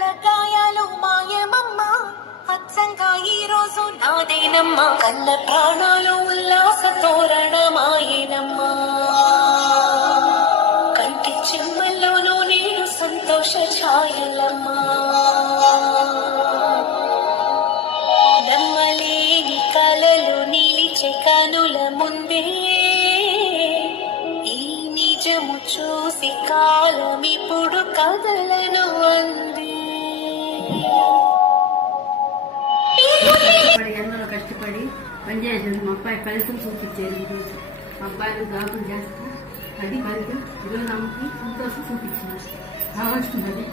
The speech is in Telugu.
కళ్ళ గాయాలు మాయమమ్మ అచ్చంగా ఈ రోజు నాదేనమ్మా కన్న ప్రాణాలు ఉల్లాస తోరణమాయేనమ్మా కంటి చెమ్మల్లోనూ నేను సంతోష ఛాయలమ్మా నమ్మలేని కలలు నిలిచే కనుల ముందే ఈ నిజము చూసి కాలం ఇప్పుడు కదలను అంది ఎందరో కష్టపడి పనిచేసేది మా అబ్బాయి ఫలితం చూపించేది అబ్బాయిలు జాబులు చేస్తా అది ఫలితం ఈరోజు నమ్మకి సంతోషం చూపించింది కావాల్సింది